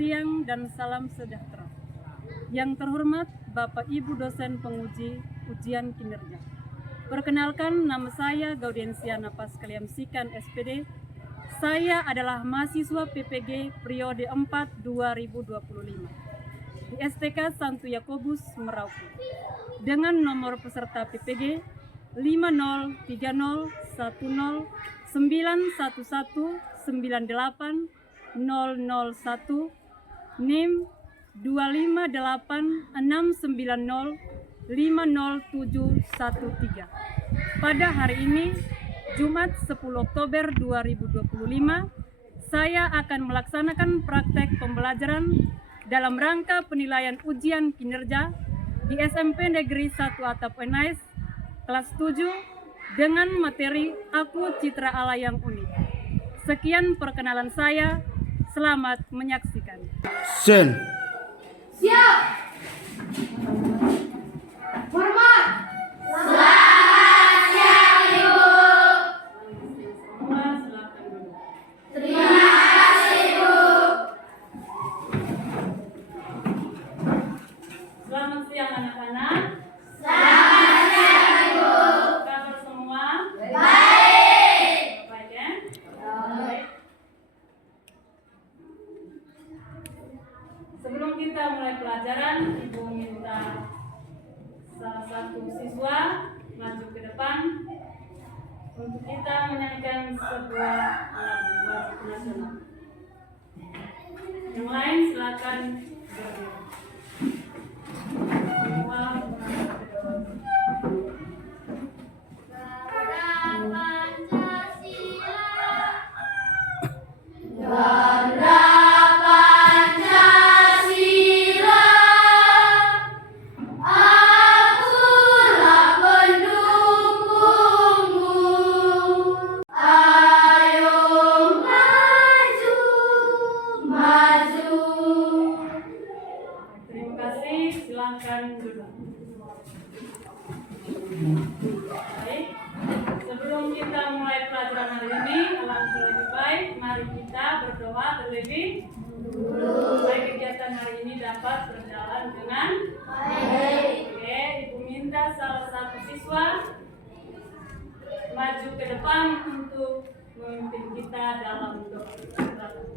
siang dan salam sejahtera. Yang terhormat Bapak Ibu dosen penguji ujian kinerja. Perkenalkan, nama saya Gaudensiana Paskaliamsikan SPD. Saya adalah mahasiswa PPG periode 4 2025 di STK Santo Yakobus Merauke dengan nomor peserta PPG 5030111980001 NIM 25869050713. Pada hari ini, Jumat 10 Oktober 2025, saya akan melaksanakan praktek pembelajaran dalam rangka penilaian ujian kinerja di SMP Negeri 1 Atap Enais kelas 7 dengan materi Aku Citra Allah yang Unik. Sekian perkenalan saya, selamat menyaksikan. Sen. Siap. Hormat. Selamat siang, Ibu. Semua silakan duduk. Terima kasih, Ibu. Selamat siang anak-anak. Selamat siang, Ibu. Kabar semua? Baik. Baik ya? Baik. Sebelum kita mulai pelajaran, Ibu minta salah satu siswa maju ke depan untuk kita menyanyikan sebuah lagu wajib nasional. Yang lain silakan berdiri. Semua menghadap ke depan. Ganda Pancasila, akulah pendukungmu. Ayo maju, maju. Terima kasih, silakan duduk. Baik, sebelum kita mulai pelajaran hari ini, alangkah lebih baik mari kita berdoa terlebih dulu supaya kegiatan hari ini dapat berjalan dengan baik. Oke, Ibu minta salah satu siswa maju ke depan untuk memimpin kita dalam doa. Silakan.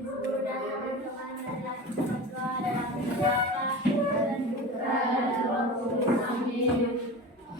Ibu guru dan teman-teman adalah siswa dalam neraka dan juga dalam waktu kami.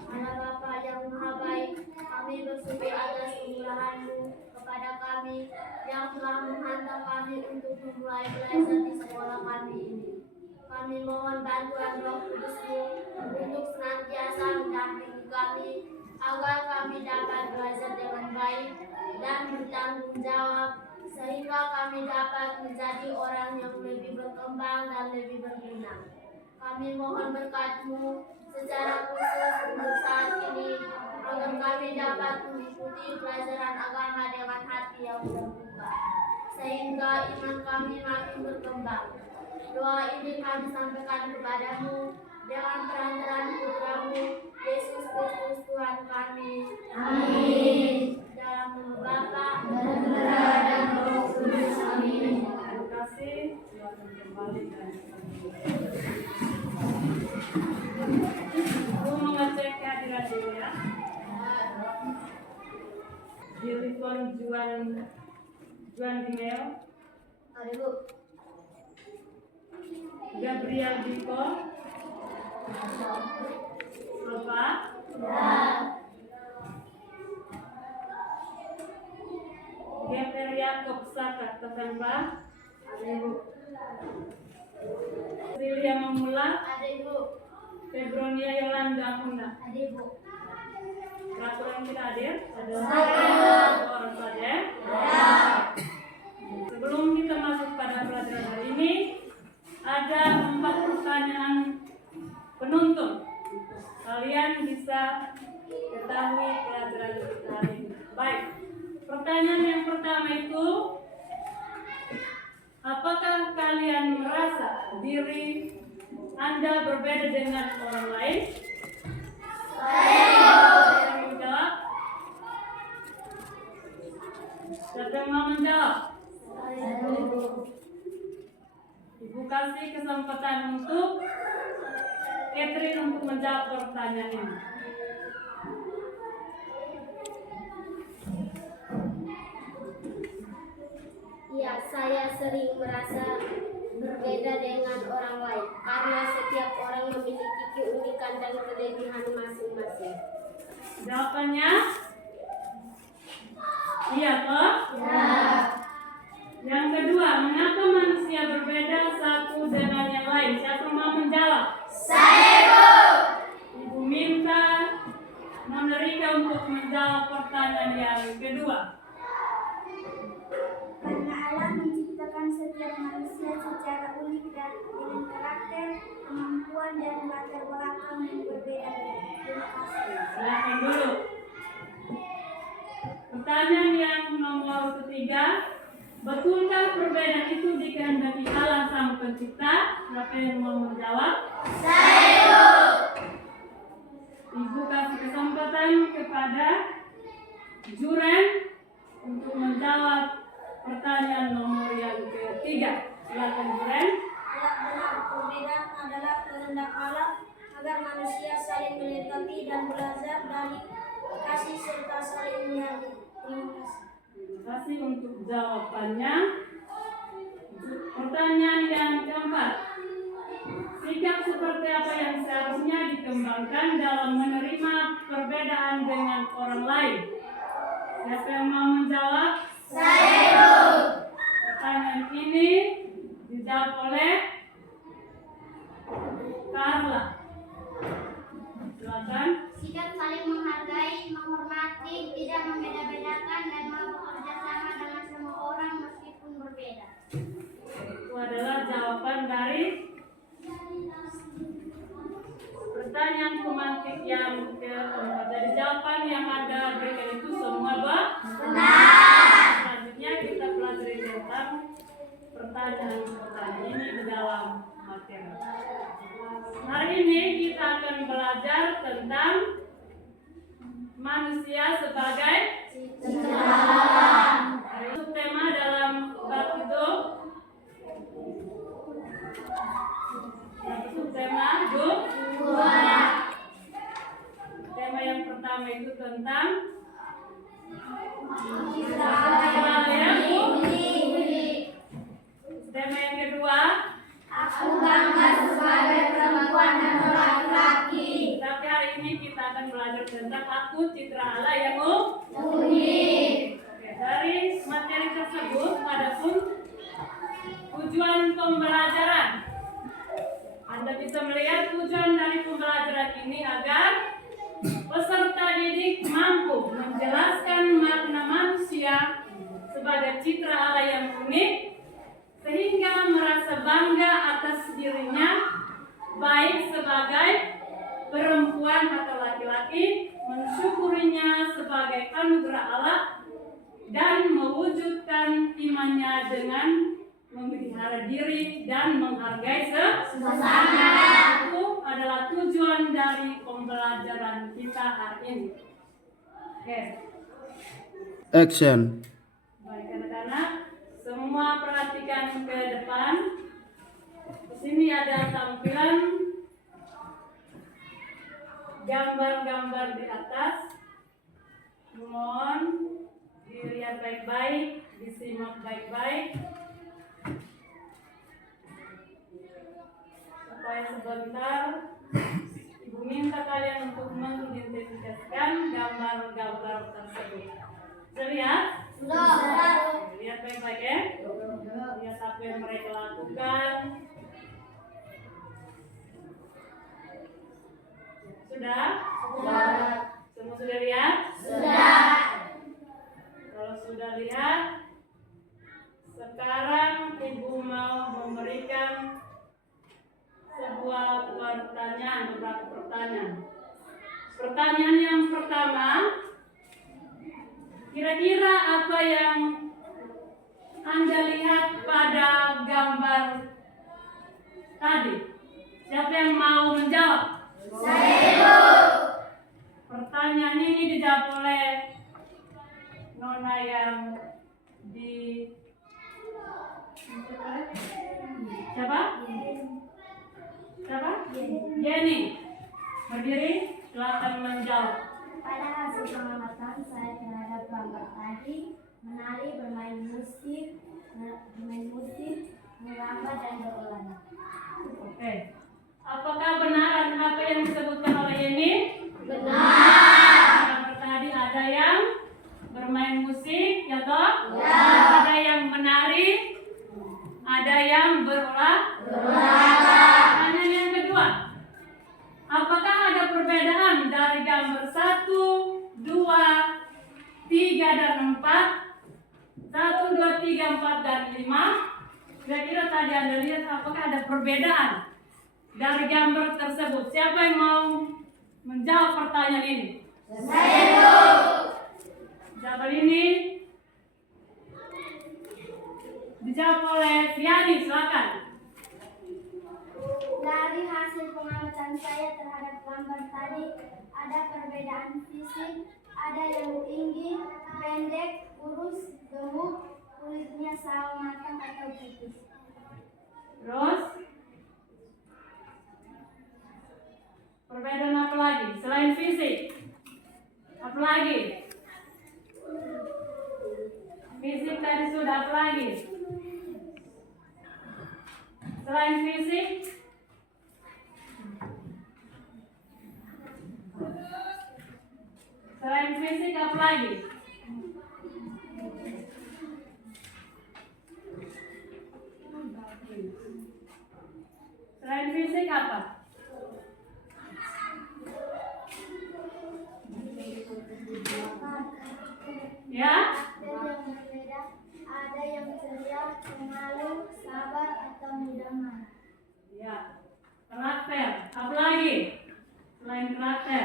Anak Bapa yang Maha Baik, kami bersyukur atas kemurahan-Mu kepada kami yang telah menghantar kami untuk memulai belajar di sekolah kami ini. Kami mohon bantuan Roh Kudus-Mu untuk senantiasa mendampingi kami agar kami dapat belajar dengan baik dan bertanggung jawab, sehingga kami dapat menjadi orang yang lebih berkembang dan lebih berguna. Kami mohon berkat-Mu secara khusus untuk saat ini, agar kami dapat mengikuti pelajaran agama dengan hati yang terbuka, sehingga iman kami makin berkembang. Doa ini kami sampaikan kepadamu dengan perantaraan Putra-Mu, Yesus Kristus Tuhan kami. Amin. Dalam nama Bapa dan Putra dan Roh Kudus. Amin. Terima kasih. Silakan kembali dan Ibu mengecek kehadiran dulu ya. Telepon Juan Dimeo, Ada Bu. Gabriel Diko, Bapak, Gabriel Yakob Saka, tekan Pak, ada Ibu. Silvia Memula, Ada Ibu. Febronia Yolanda Amuna. Ada Ibu. Peraturan kita hadir? Ada Ada. orang saja. Sebelum kita masuk pada pelajaran hari ini, ada 4 pertanyaan penuntun. Kalian bisa ketahui pelajaran kita hari ini. Baik, pertanyaan yang pertama itu, Apakah kalian merasa diri Anda berbeda dengan orang lain? Saya menjawab. Siapa yang mau menjawab? Ibu kasih kesempatan untuk Catherine untuk menjawab pertanyaan ini. Ya, saya sering merasa berbeda dengan orang lain karena setiap orang memiliki keunikan dan kelebihan masing-masing. Jawabannya? Iya toh? Ya. Yang kedua, mengapa manusia berbeda satu dengan yang lain? Siapa mau menjawab? Saya, Bu. Ibu minta Monica untuk menjawab pertanyaan yang kedua. Karena Allah menciptakan setiap manusia secara unik dan dengan karakter, kemampuan, dan latar belakang yang berbeda-beda. Terima kasih. Silakan dulu. Pertanyaan yang nomor ketiga, betulkah perbedaan itu dikehendaki Allah Sang Pencipta? Siapa yang mau menjawab? Saya, Bu. Ibu kasih kesempatan kepada Juren untuk menjawab pertanyaan nomor yang ketiga. Silakan Juren. Ya, benar. Perbedaan adalah kehendak Allah agar manusia saling melengkapi dan belajar dari kasih serta saling menghargai. Terima kasih. Terima kasih untuk jawabannya. Pertanyaan yang keempat, sikap seperti apa yang seharusnya dikembangkan dalam menerima perbedaan dengan orang lain? Siapa yang mau menjawab? Saya, Bu. Pertanyaan ini dijawab oleh Carla. Silakan. Sikap saling menghargai, menghormati, tidak membeda-bedakan, dan mau bekerja sama dengan semua orang meskipun berbeda. Itu adalah jawaban dari pertanyaan pemantik yang keempat. Dari jawaban yang Anda berikan itu semua benar. Selanjutnya kita pelajari tentang pertanyaan ini di dalam materi. Hari ini kita akan belajar tentang manusia sebagai ciptaan. Itu tema dalam bab itu. Tema dua. Tema yang pertama itu tentang tema yang kedua, Aku bangga sebagai perempuan dan laki-laki. tapi hari ini kita akan belajar tentang aku citra Allah yang unik. Oke, dari materi tersebut adapun tujuan pembelajaran. Anda bisa melihat tujuan dari pembelajaran ini agar peserta didik mampu menjelaskan makna manusia sebagai citra Allah yang unik, sehingga merasa bangga atas dirinya, baik sebagai perempuan atau laki-laki, mensyukurinya sebagai anugerah Allah, dan mewujudkan imannya dengan memelihara diri dan menghargai sesama. Itu adalah tujuan dari pembelajaran kita hari ini. Oke. Action. Baik anak-anak, semua perhatikan ke depan. Di sini ada tampilan gambar-gambar di atas. Mohon dilihat baik-baik, disimak baik-baik, supaya sebentar Ibu minta kalian untuk mengidentifikasikan gambar-gambar tersebut. Sudah lihat? Sudah. Lihat baik-baik ya. Lihat apa yang mereka lakukan. Sudah? Semua sudah lihat? Sudah. Kalau sudah lihat, sekarang Ibu mau memberikan sebuah pertanyaan, beberapa pertanyaan. Pertanyaan yang pertama, kira-kira apa yang Anda lihat pada gambar tadi? Siapa yang mau menjawab? Saya. Pertanyaan ini dijawab oleh Nona yang di siapa? Siapa? Yeni. Berdiri, silakan menjawab. Pada hasil pengamatan saya terhadap gambar tadi, menari, bermain musik, menggambar dan berolahraga. Oke. Apakah benar apa yang disebutkan oleh Yeni? Benar. Gambar tadi ada yang bermain musik, ya toh? Ya. Ada yang menari, ada yang Berolahraga. Pertanyaan yang kedua, apakah ada perbedaan dari gambar 1, 2, 3 dan 4? 1, 2, 3, 4 dan 5. Kira-kira tadi Anda lihat apakah ada perbedaan dari gambar tersebut? Siapa yang mau menjawab pertanyaan ini? Saya. Jawaban ini dijawab oleh Fiani, silakan. Dari hasil pengamatan saya terhadap gambar tadi, ada perbedaan fisik, ada yang tinggi, pendek, kurus, gemuk, kulitnya sawo matang atau putih. Terus perbedaan apa lagi selain fisik? Apa lagi? Fisik tadi sudah, apa lagi? Selain fisik? Selain fisik apa lagi? Selain fisik apa? Ya? Karakter yang berbeda, ada yang ceria, pemalu, sabar, atau mudah marah. Ya. Karakter. Apa lagi? Selain karakter.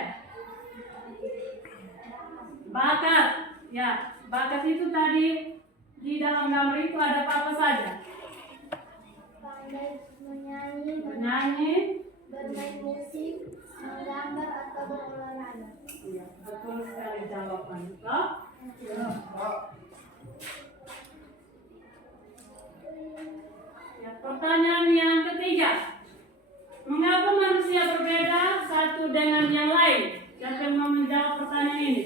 Bakat. Ya, bakat itu tadi di dalam gambar itu ada apa saja? Pandai menyanyi, Menyanyi. bermain musik, menggambar, atau berolahraga. Iya, betul sekali jawaban. Toh? Ya, pertanyaan yang ketiga. Mengapa manusia berbeda satu dengan yang lain? Siapa yang mau menjawab pertanyaan ini?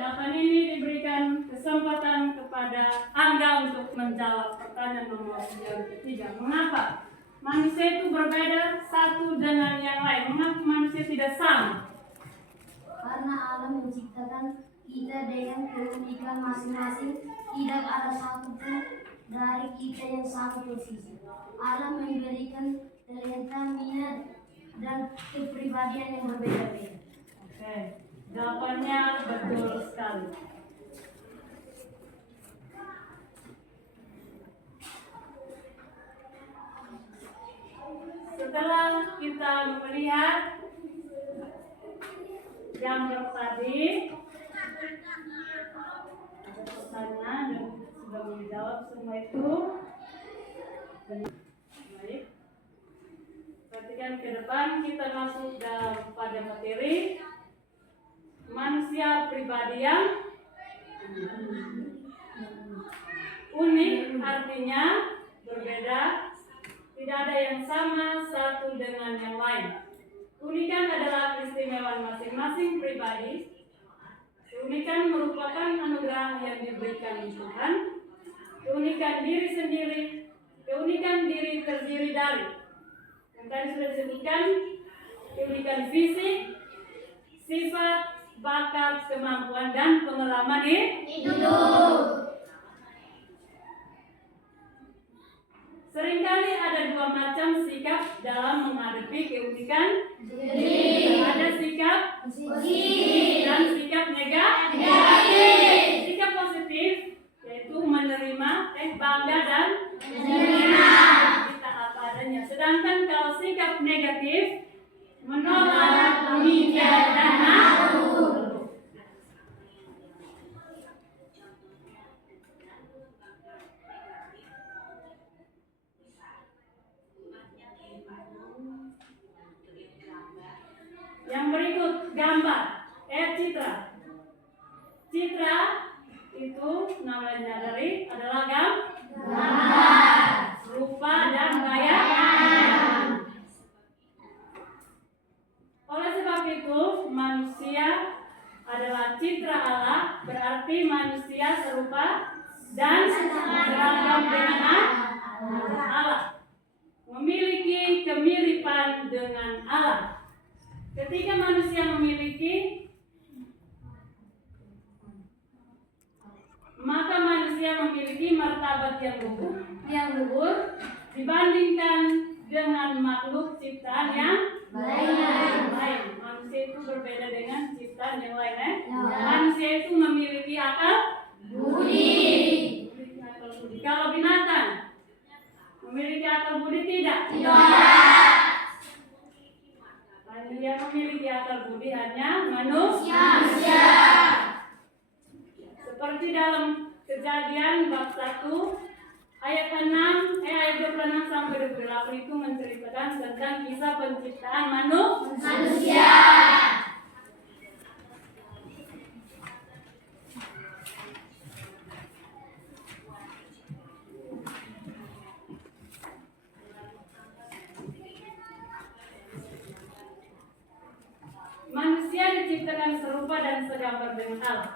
Jawaban ini diberikan kesempatan kepada Angga untuk menjawab pertanyaan nomor yang ketiga. Mengapa manusia itu berbeda satu dengan yang lain? Mengapa manusia tidak sama? Karena alam menciptakan kita dengan keunikan masing-masing, tidak ada satupun dari kita yang sama persis. Alam memberikan talenta, minat, dan kepribadian yang berbeda-beda. Oke, jawabannya betul sekali. Setelah kita melihat gambar tadi, ada pertanyaan dan sudah menjawab semua itu. Baik. Perhatikan ke depan, kita masuk pada materi manusia pribadi yang unik, artinya berbeda, tidak ada yang sama satu dengan yang lain. Keunikan adalah keistimewaan masing-masing pribadi. Keunikan merupakan anugerah yang diberikan Tuhan. Keunikan diri sendiri, keunikan diri terdiri dari, yang tadi sudah disebutkan, keunikan fisik, sifat, bakat, kemampuan, dan pengalaman hidup. Seringkali ada dua macam sikap dalam menghadapi keunikan diri. Ada sikap positif dan sikap negatif. Sikap positif yaitu menerima, bangga dan menerima kita apa adanya. Sedangkan kalau sikap negatif menolak, minder, dan malu. Citra. Citra itu namanya dari adalah gambar, rupa dan bayangan. Oleh sebab itu, manusia adalah citra Allah, berarti manusia serupa dan seragam dengan Allah, memiliki kemiripan dengan Allah. Ketika manusia memiliki, maka manusia memiliki martabat yang luhur dibandingkan dengan makhluk ciptaan yang lain. Manusia itu berbeda dengan ciptaan yang lain. Manusia itu memiliki akal budi. Kalau binatang memiliki akal budi tidak? Yang memiliki akal budi hanya manusia. Seperti dalam Kejadian bab 1 ayat 26 sampai 28 itu menceritakan tentang kisah penciptaan manusia. Manusia diciptakan serupa dan segambar dengan Allah.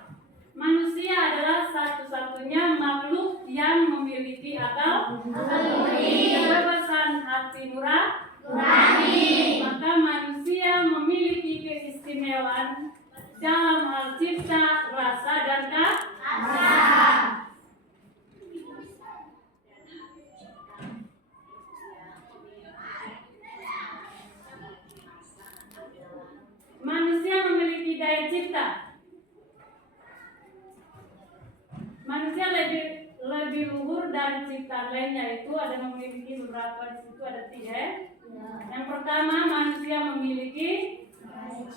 Manusia adalah satu-satunya makhluk yang memiliki akal budi, kebebasan hati nurani. Maka manusia memiliki keistimewaan dalam hal cipta, rasa, dan kata. Manusia memiliki daya cipta. Manusia lebih luhur dari ciptaan lainnya, itu ada memiliki beberapa, di situ ada 3. Yang pertama, manusia memiliki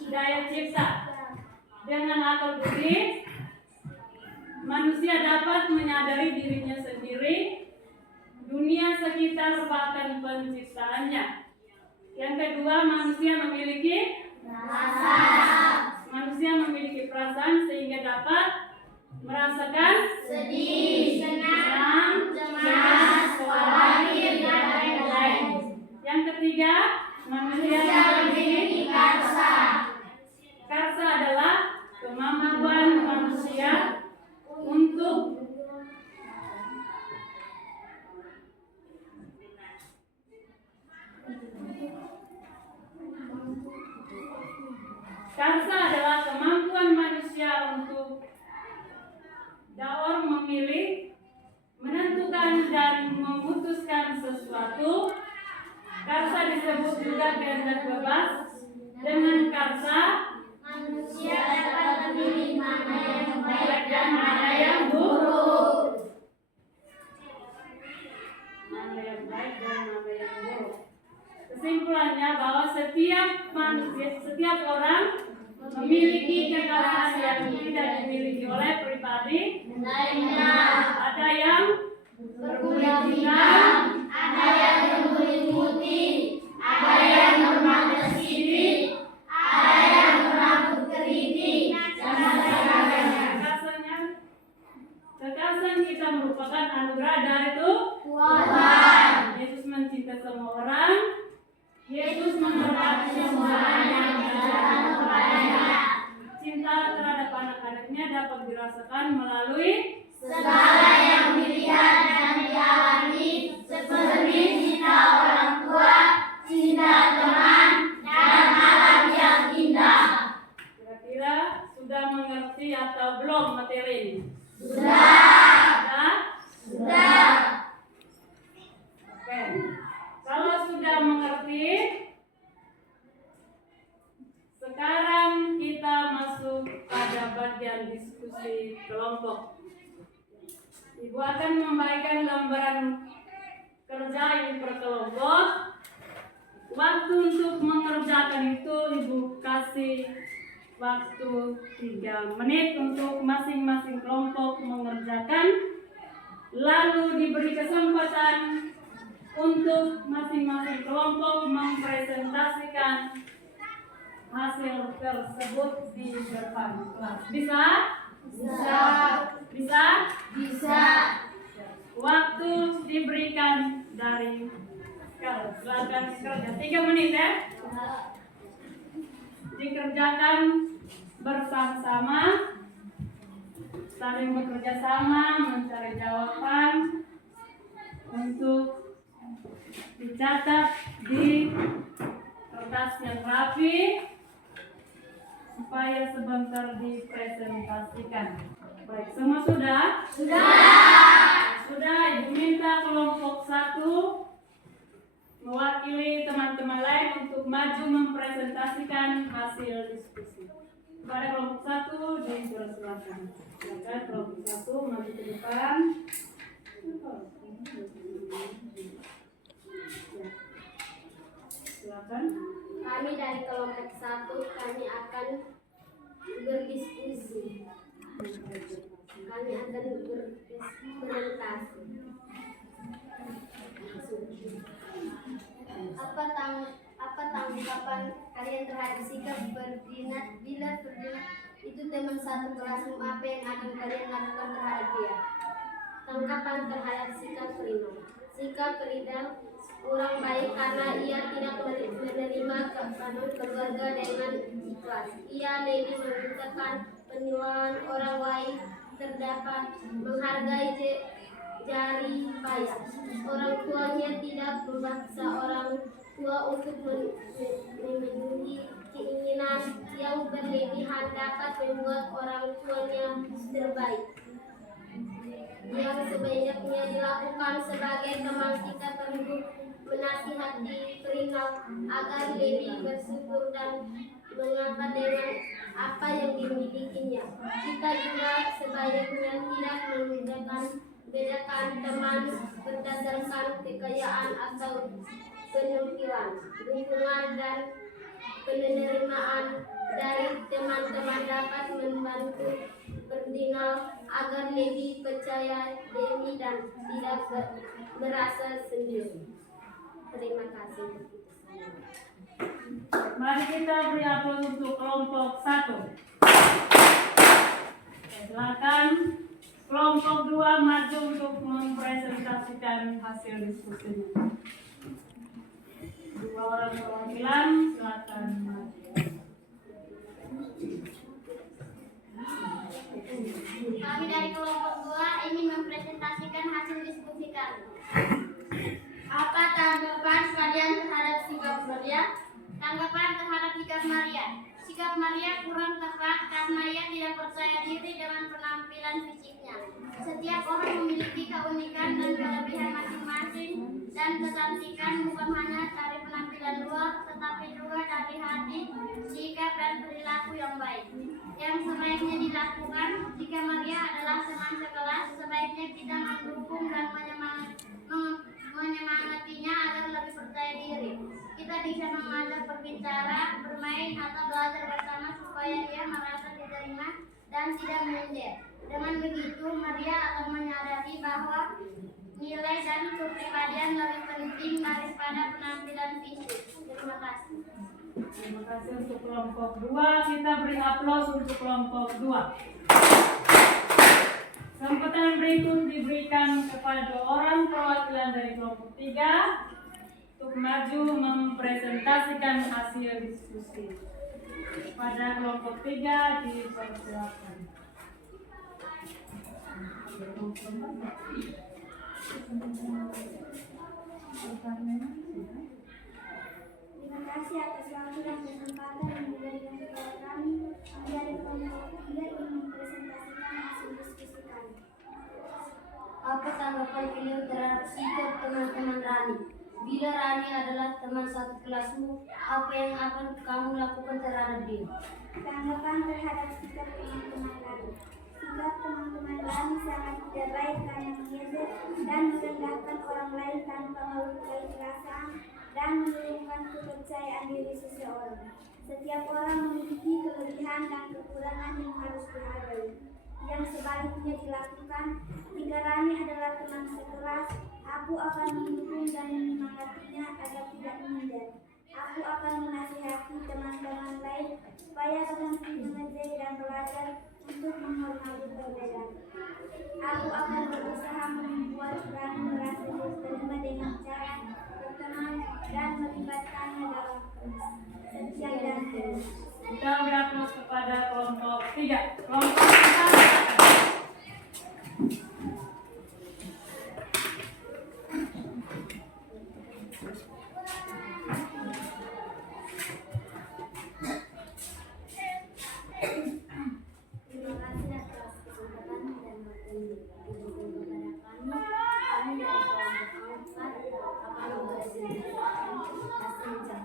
daya cipta. Dengan akal budi, manusia dapat menyadari dirinya sendiri, dunia sekitar, bahkan penciptaannya. Yang kedua, manusia memiliki rasa. Manusia memiliki perasaan sehingga dapat merasakan sedih, senang, cemas, khawatir, dan lain-lain. Yang ketiga, manusia memiliki karsa. Karsa adalah kemampuan manusia untuk daur memilih, menentukan dan memutuskan sesuatu. Karsa disebut juga kehendak bebas. Dengan karsa, manusia dapat memilih mana yang baik dan mana yang buruk. Mana yang baik dan mana yang buruk. Kesimpulannya bahwa setiap orang memiliki kekayaan yang tidak dimiliki oleh pribadi lainnya. Ada yang berkulit hitam, ada yang berkulit putih, ada yang bermata sirip, ada yang berambut keriting, dan sebagainya. Kekasih kita merupakan anugerah dari Tuhan. Yesus mencintai semua orang. Yesus menghormati semua orang yang berjalan kepadanya. Cinta terhadap anak-anaknya dapat dirasakan melalui segala yang dilihat dan dialami, seperti cinta orang tua, cinta teman, dan alam yang indah. Kira-kira sudah mengerti atau belum materi ini? Sudah? Oke. Kalau sudah mengerti, sekarang kita masuk pada bagian diskusi kelompok. Ibu akan membagikan gambaran kerja yang berkelompok. Waktu untuk mengerjakan itu Ibu kasih waktu 3 menit untuk masing-masing kelompok mengerjakan. Lalu diberi kesempatan untuk masing-masing kelompok mempresentasikan hasil tersebut di depan kelas. Bisa? Bisa. Bisa? Bisa. Waktu diberikan dari sekarang. Silakan kerja 3 menit ya. Dikerjakan bersama-sama, saling bekerja sama mencari jawaban untuk dicatat di kertas yang rapi supaya sebentar dipresentasikan. Baik, semua sudah? Sudah, Ibu minta kelompok 1 mewakili teman-teman lain untuk maju mempresentasikan hasil diskusi. Pada kelompok 1 dipersilakan. Silakan kelompok 1 maju ke depan. Silakan. Kami dari kelompok 1 kami akan berdiskusi. Kami akan berpresentasi. Apa tanggapan kalian terhadap sikap Ferdinand? Bila Ferdinand itu teman satu kelasmu, apa yang akan kalian lakukan terhadap dia? Tanggapan terhadap sikap Ferdinand. Sikap Ferdinand kurang baik karena ia tidak menerima kepada keluarga dengan ikhlas. Ia lebih membutuhkan penilaian orang lain, terdapat menghargai jari payah. Orang tuanya tidak memaksa orang tua untuk memenuhi keinginan yang berlebihan dapat membuat orang tuanya terbaik. Yang sebaiknya dilakukan sebagai teman, kita perlu menasihati Ferdinand agar lebih bersyukur dan mengapa dengan apa yang dimilikinya. Kita juga sebaiknya tidak membedakan teman berdasarkan kekayaan atau penampilan. Dukungan dan penerimaan dari teman-teman dapat membantu Ferdinand agar lebih percaya diri dan tidak merasa sendiri. Terima kasih. Mari kita beri aplaus untuk kelompok 1. Silakan kelompok 2 maju untuk mempresentasikan hasil diskusinya. 2 orang perwakilan, silakan maju. Kami dari kelompok 2 ingin mempresentasikan hasil diskusi kami. Apa tanggapan kalian terhadap sikap Maria? Tanggapan terhadap sikap Maria. Sikap Maria kurang tepat karena ia tidak percaya diri dengan penampilan fisiknya. Setiap orang memiliki keunikan dan kelebihan masing-masing, dan kecantikan bukan hanya dari penampilan luar, tetapi juga dari hati, sikap, dan perilaku yang baik. Yang sebaiknya dilakukan jika Maria adalah teman sekelas, sebaiknya kita mendukung dan menyemangatinya agar lebih percaya diri. Kita bisa mengajak berbicara, bermain, atau belajar bersama supaya ia merasa diterima dan tidak minder. Dengan begitu, Maria akan menyadari bahwa nilai dan kepribadian lebih penting daripada penampilan fisik. Terima kasih. Terima kasih untuk kelompok 2. Kita beri aplaus untuk kelompok 2. Kesempatan berikut diberikan kepada 2 orang perwakilan dari kelompok 3 untuk maju mempresentasikan hasil diskusi. Pada kelompok 3 dipersilakan. Terima kasih atas waktu dan kesempatan yang diberikan kepada kami. Kami dari kelompok 3 ingin mempresentasikan hasil diskusi kami. Apa tanggapan kalian terhadap sikap teman-teman Rani? Bila Rani adalah teman satu kelasmu, apa yang akan kamu lakukan terhadap dia? Tanggapan terhadap sikap teman-teman Rani. Sikap teman-teman Rani sangat tidak baik karena mengejek dan merendahkan orang lain tanpa melukai perasaan dan menurunkan kepercayaan diri seseorang. Setiap orang memiliki kelebihan dan kekurangan yang harus dihargai. Yang sebaliknya dilakukan, jika Rani adalah teman sekelas, aku akan mendukung dan menyemangatinya agar tidak minder. Aku akan menasihati teman-teman lain sangat berbeda. Aku akan berusaha membuat Rani merasa diterima dengan cara berteman dan melibatkannya dalam setiap dan terus. Kita beri aplaus kepada kelompok 3. Kelompok pertama. Terima kasih atas kesempatan dan waktu yang diberikan kepada kami. Kami dari kelompok 4 akan mempresentasikan hasil jam.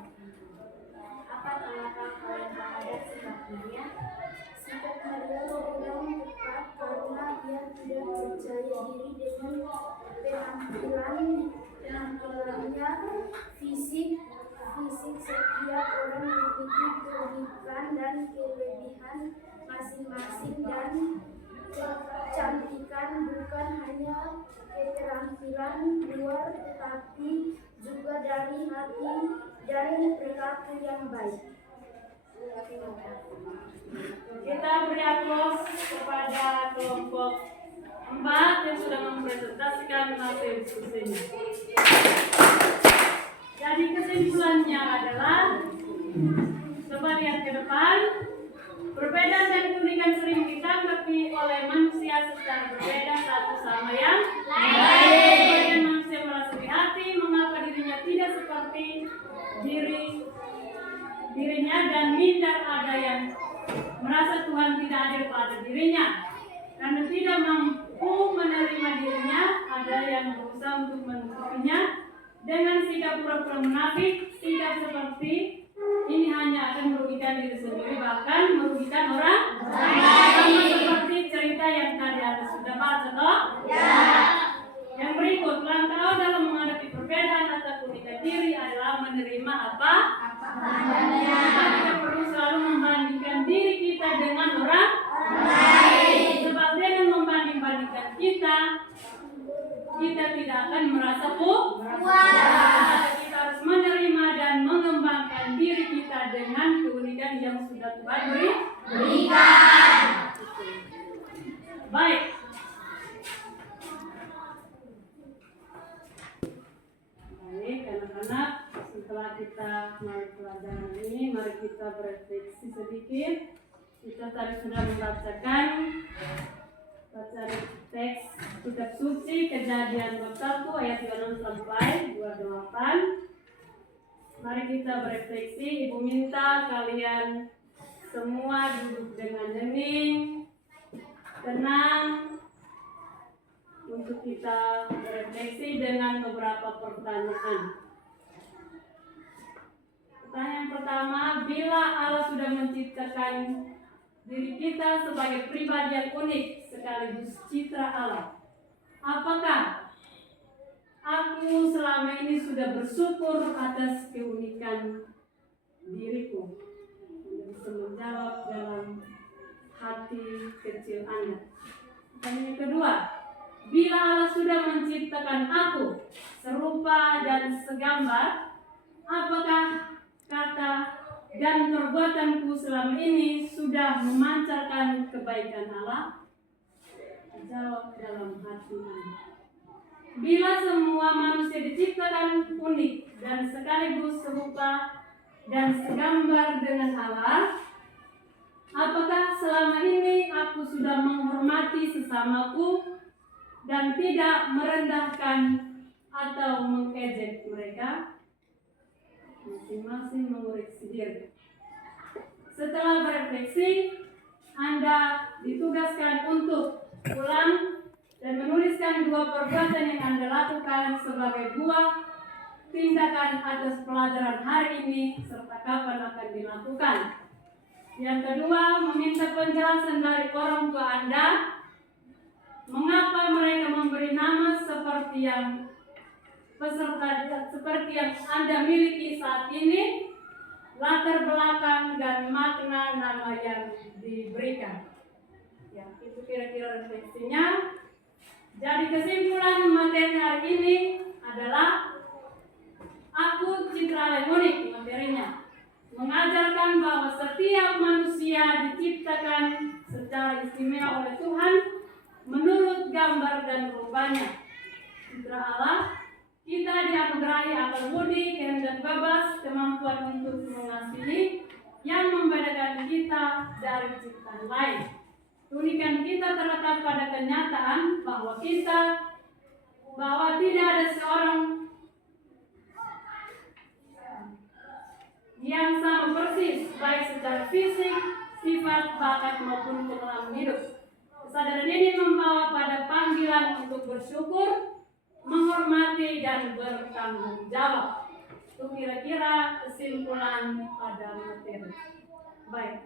Apa tanggapan kalian terhadap sikap Maria? Sikap Maria terbilang tepat karena ia tidak percaya diri dengan penampilannya. Fisik setiap orang memiliki keunikan dan kelebihan masing-masing, dan kecantikan bukan hanya keterampilan luar tetapi juga dari hati dan perilaku yang baik. Kita beri aplaus kepada kelompok 4 yang sudah mempresentasikan hasil diskusinya. Jadi kesimpulannya adalah, coba lihat ke depan. Perbedaan dan keunikan sering ditanggapi oleh manusia secara berbeda satu sama yang lain. Sebagian manusia merasa di hati mengapa dirinya tidak seperti dirinya dan minder ada yang merasa Tuhan tidak adil pada dirinya. Karena tidak mampu menerima dirinya, ada yang berusaha untuk menutupinya dengan sikap pura-pura munafik. Sikap seperti ini hanya akan merugikan diri sendiri, bahkan merugikan orang lain. Sama seperti cerita yang tadi ada sudah baca, toh? Ya. Yang berikut, langkah dalam menghadapi perbedaan atau keunikan diri adalah menerima apa? Kita tidak perlu selalu membandingkan diri kita dengan orang lain. Sebab dengan membanding-bandingkan kita tidak akan merasa puas. Kita harus menerima dan mengembangkan diri kita dengan keunikan yang sudah Tuhan berikan. Baik. Baik, anak-anak, setelah kita mulai pelajaran ini, mari kita berefleksi sedikit. Kita tadi sudah membacakan teks kitab suci Kejadian bab 1 ayat 26 sampai 28. Mari kita berefleksi. Ibu minta kalian semua duduk dengan hening, tenang, untuk kita berefleksi dengan beberapa pertanyaan. Pertanyaan pertama, bila Allah sudah menciptakan diri kita sebagai pribadi yang unik sekaligus citra Allah, apakah aku selama ini sudah bersyukur atas keunikan diriku? Anda bisa menjawab dalam hati kecil Anda. Pertanyaan kedua, bila Allah sudah menciptakan aku serupa dan segambar, apakah kata dan perbuatanku selama ini sudah memancarkan kebaikan Allah? Jawab dalam hati Anda. Bila semua manusia diciptakan unik dan sekaligus serupa dan segambar dengan Allah, apakah selama ini aku sudah menghormati sesamaku dan tidak merendahkan atau mengejek mereka? Masing-masing mengoreksi diri. Setelah berefleksi, Anda ditugaskan untuk pulang dan menuliskan 2 perbuatan yang Anda lakukan sebagai buah tindakan atas pelajaran hari ini serta kapan akan dilakukan. Yang kedua, meminta penjelasan dari orang tua Anda mengapa mereka memberi nama seperti yang Anda miliki saat ini, latar belakang dan makna nama yang diberikan. Ya, itu kira-kira refleksinya. Jadi kesimpulan materi hari ini adalah aku citra yang unik materinya. Mengajarkan bahwa setiap manusia diciptakan secara istimewa oleh Tuhan menurut gambar dan rupanya. Putra Allah, kita dianugerahi akal budi, kehendak bebas, kemampuan untuk mengasihi yang membedakan kita dari ciptaan lain. Keunikan kita terletak pada kenyataan bahwa tidak ada seorang yang sama persis, baik secara fisik, sifat, bakat maupun pengalaman hidup. Kesadaran ini membawa pada panggilan untuk bersyukur, menghormati, dan bertanggung jawab. Itu kira-kira kesimpulan pada materi. Baik,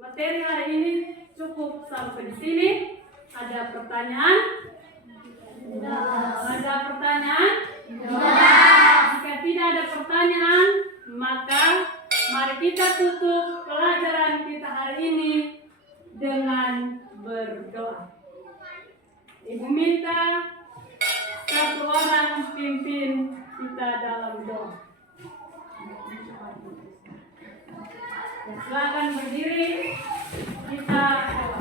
materi hari ini cukup sampai di sini. Ada pertanyaan? Ada pertanyaan? Jika tidak ada pertanyaan, maka mari kita tutup pelajaran kita hari ini dengan berdoa. Ibu minta satu orang pimpin kita dalam doa. Silakan berdiri, kita doa.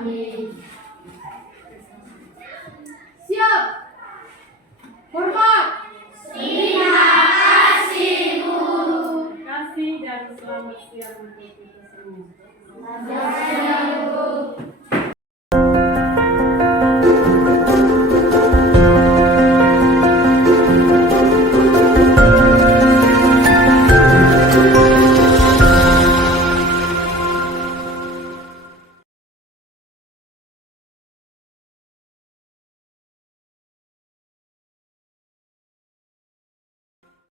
Amin.